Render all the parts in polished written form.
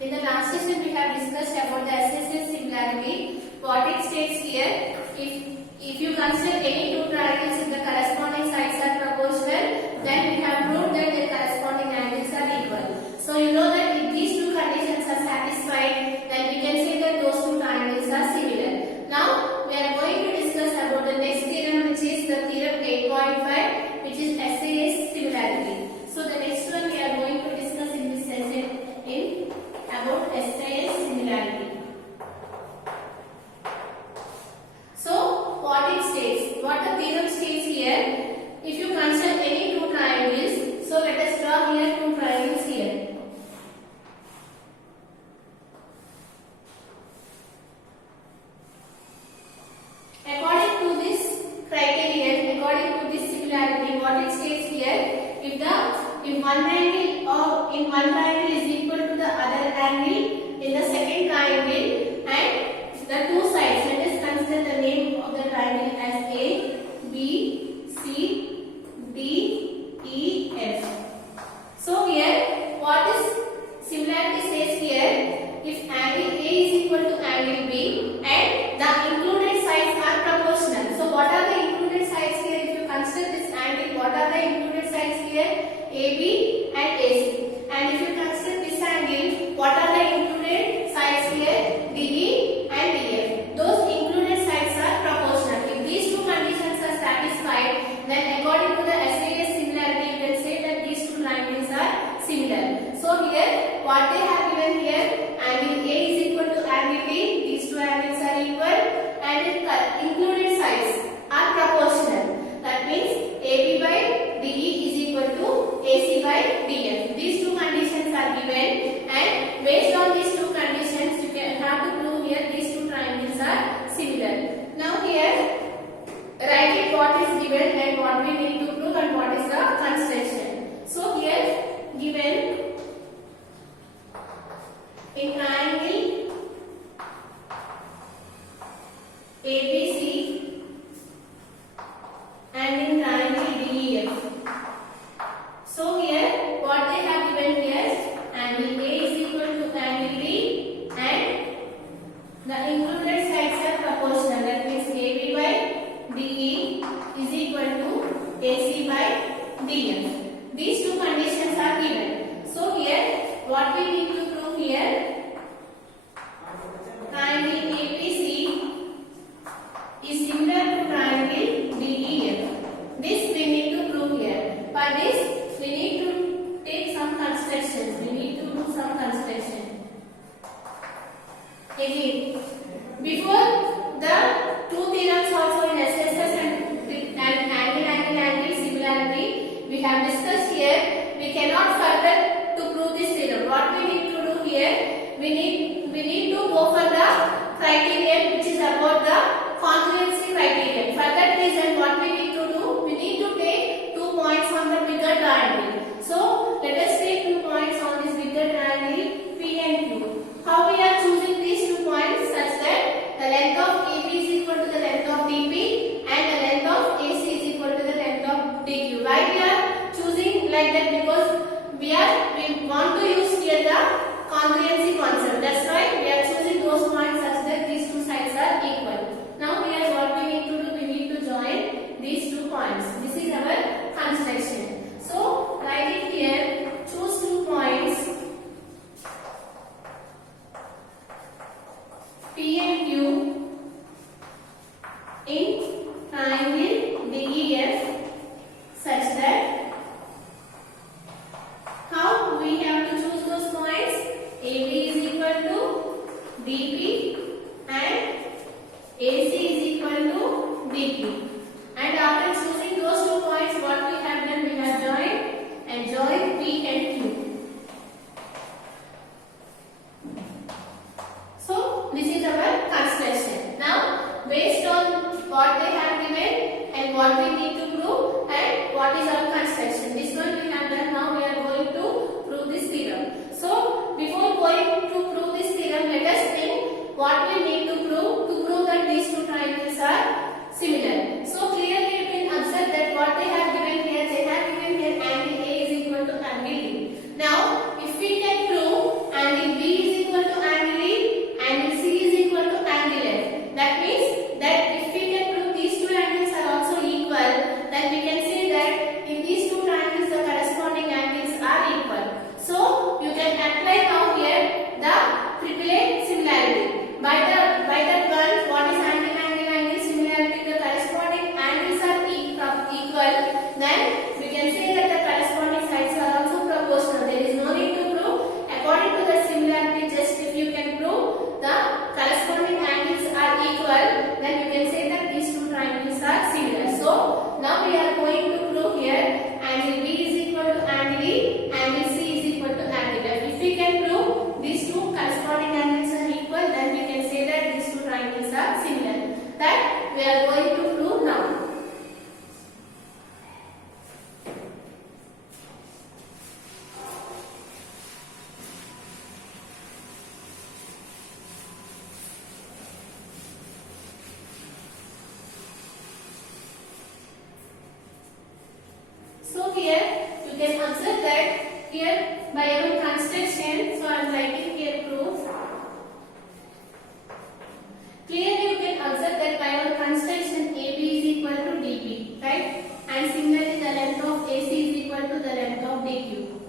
In the last session, we have discussed about the SSS similarity. What it states here, if you consider any two triangles if the corresponding sides are proportional, then we have proved that their corresponding angles are equal. So you know that if these two conditions are satisfied, then we can say that those two triangles are similar. Now we are going to discuss about the next theorem, which is the theorem 8.5, which is SAS similarity. So the next one we are going to discuss in this session about SAS similarity. So what it states, what the theorem states here, if you consider any two triangles, so let us draw here two triangles here. According to this criterion, according to this similarity, what it states here, if one angle or in one triangle is equal to the other angle in the second triangle, and the two sides, let us consider the name of the triangle as A, B, C, D, E, F. So here, what is similarity says here, if angle A is equal to angle B and the included sides are proportional. So what are the included sides here? If you consider this angle, what are the included sides here? AB and AC. And if you consider this angle, what are the included sides here? DE and DF. Those included sides are proportional. If these two conditions are satisfied, then according to the SAS similarity, you can say that these two triangles are similar. So here, what they have given here, angle A is equal to angle B. These two angles are equal, and included sides are proportional. That means AB by DE is equal to AC by DF. These two conditions are given, and based on these two conditions, you can have to prove here these two triangles are similar. Now here, write it what is given and what we need to prove and what is the construction. So here, given in triangle ABC and in triangle DEF. So here, what they have given here, angle A is equal to angle D and the included sides are proportional. That means AB by DE is equal to AC by DF. These two conditions are given. So here, what we need to prove here, triangle APC is similar to triangle DEF. This we need to prove here. For this, we need to take some constructions. We need to do some construction. Again, before the two theorems also in SSS and angle similarity, we have discussed here. We cannot further to prove this theorem. What we need to do here, we need to go for the criterion which is about the congruency criterion. For that reason, what we need to do, we need to take 2 points on the bigger triangle. So let us take 2 points on this bigger triangle P and Q. How we are choosing these 2 points? Such that the length of AB is equal to the length of DP and the length of AC is equal to the length of DQ. Why we are choosing like that? Because we want to use here the congruency concept. That's why we are choosing those points such that these two sides are equal. Now here what we need to do, we need to join these 2 points. This is our construction. So write it here, choose 2 points P and Q in triangle DEF such that how we have to choose those points. AB is equal to we are going to prove now. So here you can observe that here by our construction, so I am writing here proof. Clearly you can observe that by our construction AB is equal to DP, right? And similarly the length of AC is equal to the length of DQ.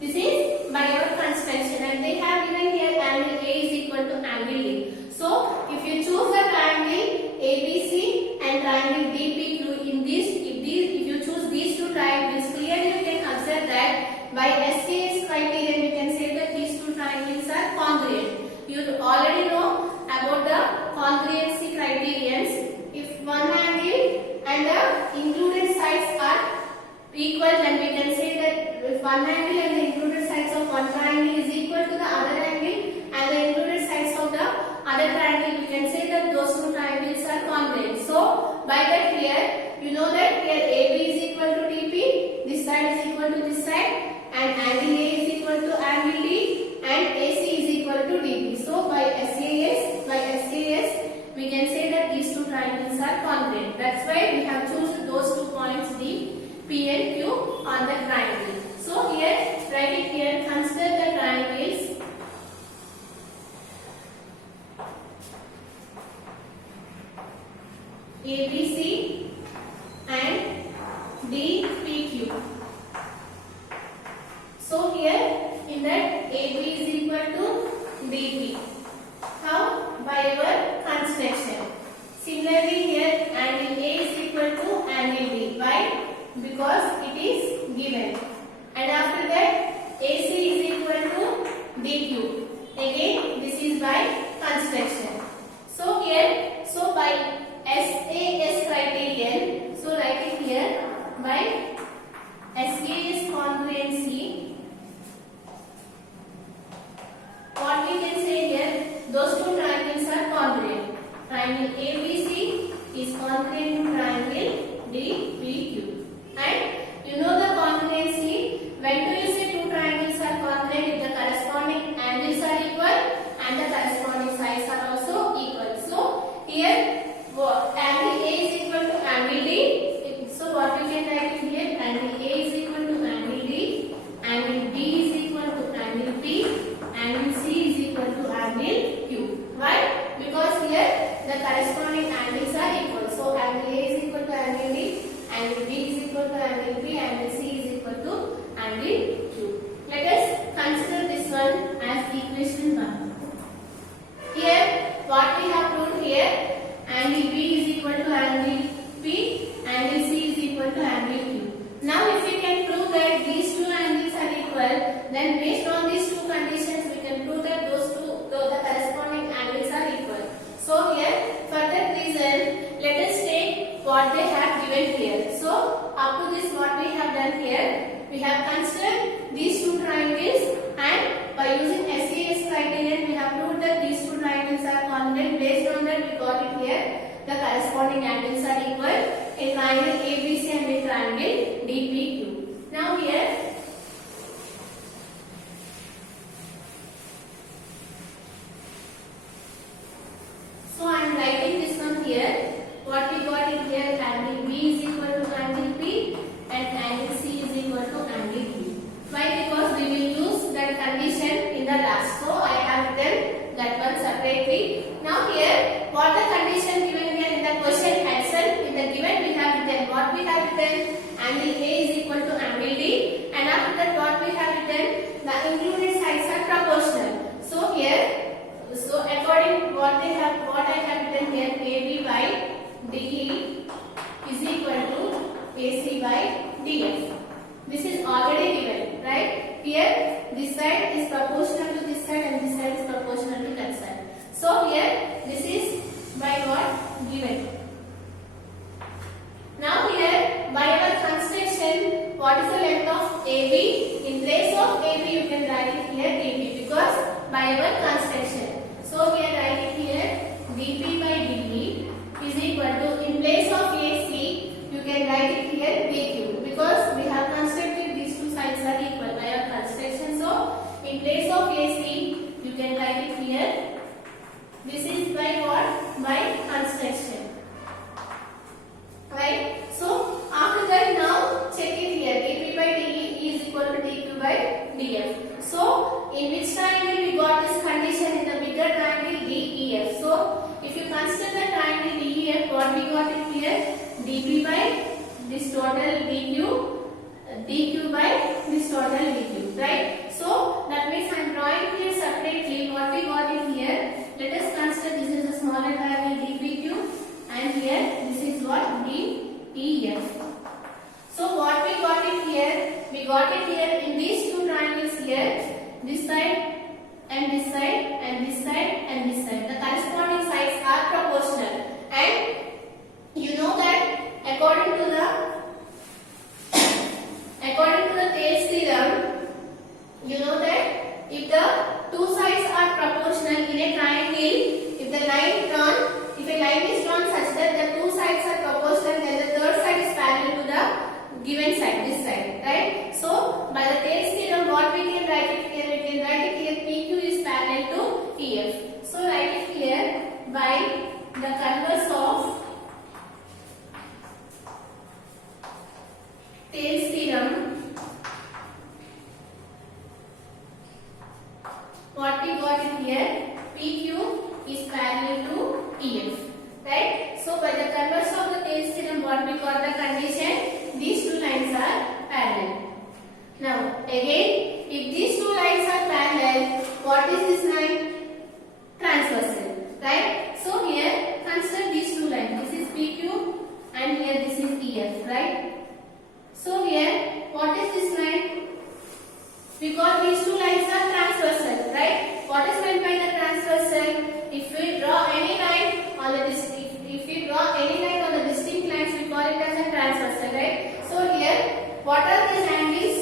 This is by our construction, and they have given here angle A is equal to angle D. So if you choose the triangle ABC and triangle DPQ, in this, if you choose these two triangles, clearly you can observe that by SKS criterion we can say that these two triangles are congruent. You already know about the congruency criterions. If one angle and the included sides are equal, then we can say that if one angle and the included sides of one triangle is equal to the other angle and the included sides of the other triangle, we can say that those two triangles are congruent. So by that here, you know that here AB is equal to DP, this side is equal to this side, and angle A is equal to angle D, and AC is equal to DP. So by SAS, we can say that these two triangles are congruent. That's why we have chosen those 2 points D, P and Q on the triangle. So here, write it here, consider the triangles ABC and DPQ. So here, in that AB is equal to DP. How? By our construction. Similarly here, angle A is equal to angle D. Why? Because it is given. And after that, AC is equal to DQ. Again, this is by construction. So here, so by SAS criterion, so write it here, by SAS congruency, what we can say here, those two triangles are congruent. Triangle ABC is congruent to triangle DPQ. And you know the congruency, when do you say two triangles are congruent? If the corresponding angles are equal and the corresponding sides are also equal. So here angle A is equal to angle D. So what we can write here, angle A is equal to angle D, angle B is equal to angle P, angle C is equal to angle Q. Why? Because here the corresponding angles are equal. So angle A is equal to angle D, angle B is equal to angle P, angle C is equal to angle Q. Let us consider this one as equation 1. Here what we have proved here, angle B is equal to angle P, angle C is equal to angle Q. Now if we can prove that these two angles are equal, then based on these two conditions we can prove that the corresponding angles are equal. So here, for that reason, let us take what they have given here. So up to this what we have done here, we have considered these two triangles, and by using SAS criterion we have proved that these two triangles are congruent. Based on that we got it here, the corresponding angles are equal in triangle ABC and in triangle DPQ. Now here, so I am writing this one here. What we got in here, angle B is equal to angle P and angle C is equal to angle Q. Why? Because we will use that condition in the last. So I have written that one separately. Now here, what the condition given here in the question itself, in the given we have written, what we have written, angle A is equal to angle D, and after that what we have written, the included sides are proportional. So here, so according to what I have written here, AB by DE is equal to AC by DF. This is already given, right? Here, this side is proportional to this side and this side is proportional to that side. So here, this is by what? Given. Now here, by our construction, what is the length of AB? In place of AB, you can write it here DP, because by our construction. So we are writing here DP by DE is equal to You can write it here. This is by what? By construction. Right? So after that, now check it here. dP by dE is equal to dQ by dF. So in which triangle we got this condition? In the bigger triangle DEF. So if you consider the triangle DEF, what we got it here? dP by this total dQ, dQ by this total dQ. Right? So that means I am drawing here separately. What we got it here? Let us consider this is a smaller triangle DPQ, and here this is what? DEF. So what we got it here? We got it here in these two triangles here. This side and this side and this side and this side. The corresponding sides are proportional, and you know that according to the Thales theorem, you know that if the two sides are proportional in a triangle, if a line is drawn such that the two sides are proportional, then the third side is parallel to the given side, this side, right? So by the Thales theorem, what we can write it here? We can write it here PQ is parallel to EF. So write it here by the converse of Thales theorem. What we got it here? PQ is parallel to EF. Right? So by the converse of the Thales theorem, what we got the condition? These two lines are parallel. Now again, if these two lines are parallel, what is this line? Transversal. Right? So here consider these two lines. This is PQ and here this is EF. Right? So here, what is this line? Because these two lines are transversal, right? What is meant by the transversal? If we draw any line on the distinct lines, we call it as a transversal, right? So here, what are these angles?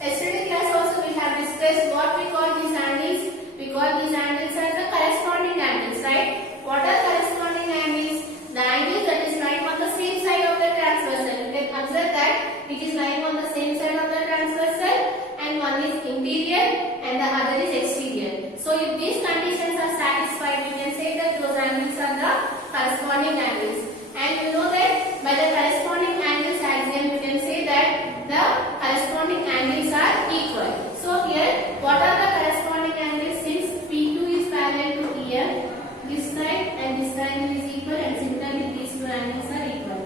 Yesterday class also we have discussed what we call these angles. We call these angles as the corresponding angles, right? What are corresponding angles? The angle that is lying on the same side of the transversal. You can observe that it is lying on the same side of the transversal, and one is interior and the other is exterior. So if these conditions are satisfied, we can say that those angles are the corresponding angles. And you know that by the corresponding angles axiom, you can say that the corresponding angles are equal. So here, what are the corresponding angles? Since PQ is parallel to EF, this side and this angle is equal, and similarly these two angles are equal.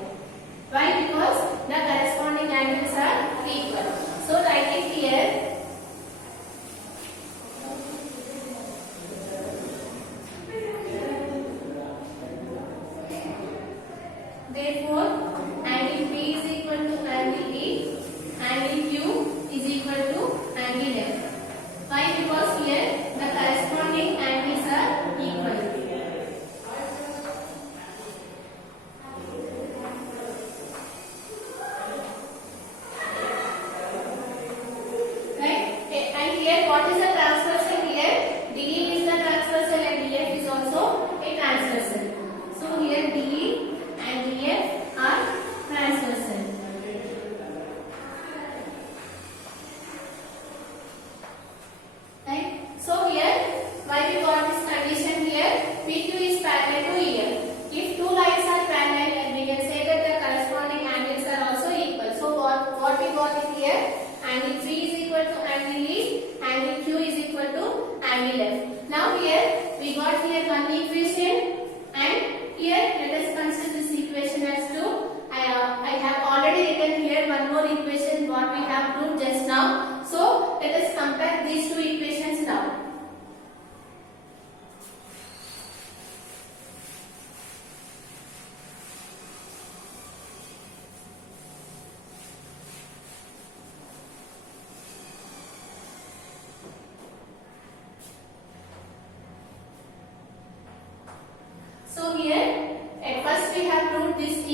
Why? Because the corresponding angles are equal. So write it here. Therefore, angle P is equal to angle E, angle Q is equal to angle F. Why? Because here the corresponding angles are equal. What is the transversal here? DE is the transversal and DF is also a transversal. So here DE and DF are transversal. Right? So here, why we got this condition here? PQ is parallel to EF. If two lines are parallel, and we can say that the corresponding angles are also equal. So what we got it here? Angle 3 is equal to angle E, angle Q is equal to angle F. Now here we got here one equation, and here let us consider this equation as 2. I have already written here one more equation what we have proved just now. So let us compare these two equations now. So here at first we have proved this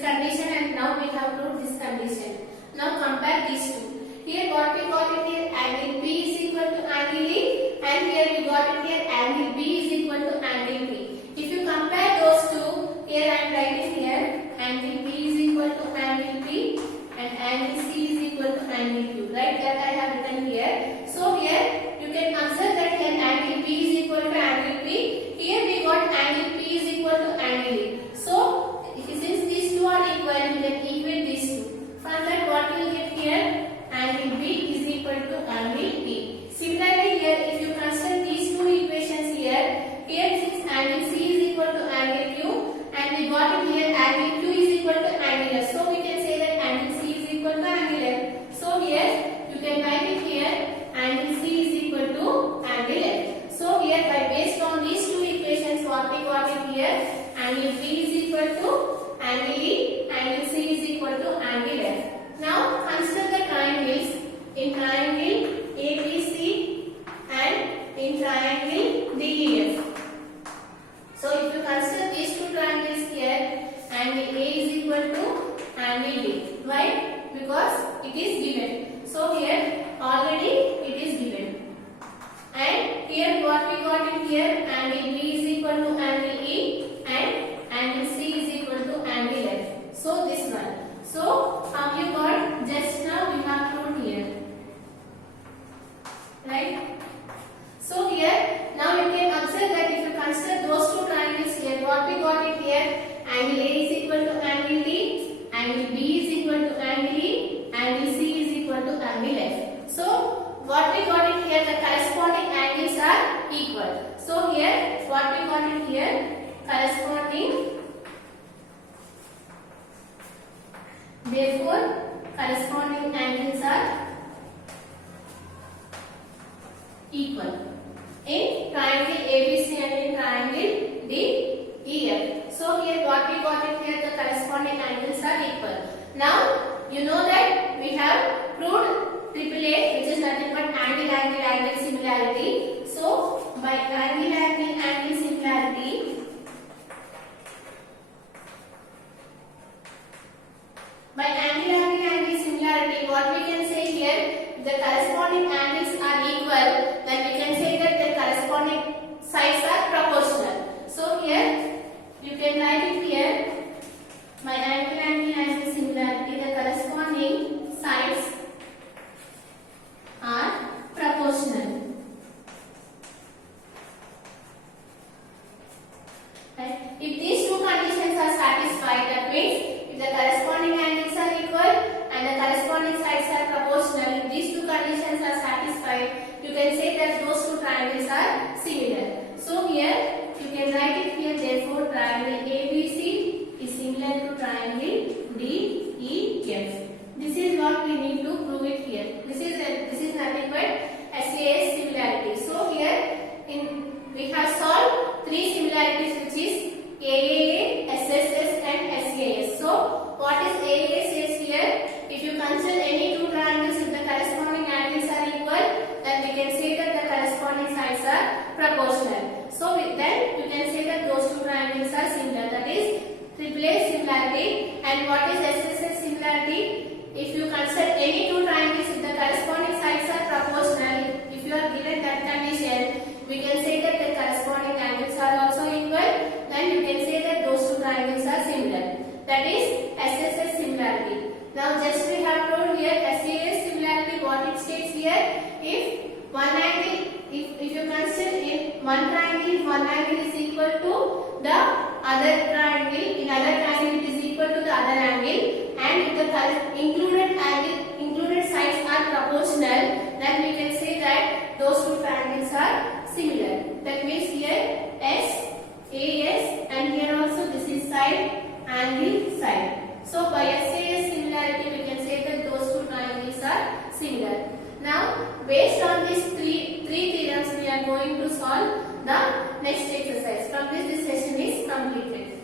condition, and now we have proved this condition. Now compare these two. Here what we got it here, angle P is equal to angle E, and here we got it here angle B is equal to angle P. If you compare those two, here I am writing here angle P is equal to angle P and angle C is equal to angle Q, right? That I have written here. So here you can observe that here angle P is equal to angle P. Here we got angle P is equal to angle E. So since these two are equal, we can equate these two. From that, what we will get here? Angle B is equal to angle P. Similarly, here if you consider these two equations here since angle C is equal to angle Q, and we got it here angle Q is equal to angle F. So we can say that angle C is equal to angle F. So here you can write it here angle C is equal to angle F. So here by based on these two equations, what we got it here, angle B is equal to angle E, angle C is equal to angle F. Now consider the triangles in triangle ABC and in triangle DEF. So if you consider these two triangles here, angle A is equal to angle D. Why? Because it is given. So here already it is given. And here what we got in here, angle B is equal to angle E and angle C is equal to angle F. So this one. So how you got? Just now we have proved here. Right? So here now you can observe that if you consider those two triangles here, what we got it here, angle A is equal to angle D, angle B is equal to angle E, angle C is equal to angle F. So what we got it here, the corresponding angles are equal. So here what we got it here, corresponding angles are equal in triangle ABC and in triangle DEF. So here what we got it here, the corresponding angles are equal. Now you know that we have proved AAA, which is nothing but angle similarity. So by angle similarity, what we can say here, if the corresponding angles are equal, then we can say that the corresponding sides are proportional. So here you can write it here, by angle similarity, the corresponding sides are proportional. Right? If these two conditions are satisfied, that means if the corresponding angles are equal and the corresponding sides are proportional, if these two conditions are satisfied, you can say that those two triangles are similar. So here you can write it here, therefore triangle ABC is similar to triangle DEF. This is what we need to prove it here. This is nothing but SAS similarity. So here we have solved three similarities, which is AAA, SSS and SAS. So what is AAA says here? If you consider any two triangles, if the corresponding angles are equal, then we can say that the corresponding sides are proportional. So then you can say that those two triangles are similar. That is AAA similarity. And what is SSS similarity? If you consider any two triangles, if the corresponding sides are proportional, if you are given that condition, we can say that the corresponding angles are also equal. Then you can say that those two triangles are similar. That is SSS similarity. Now just we have told here SAS similarity, what it states here, if one angle, if you consider in one triangle, if one angle is equal to the other triangle, in other triangle it is equal to the other angle, and if the included sides are proportional, then we can say that those two triangles are similar. That means here SAS, and here also this is side, angle, side. So by SAS similarity we can say that those two triangles are similar. Now based on these three theorems we are going to solve the next exercise. From this session is completed.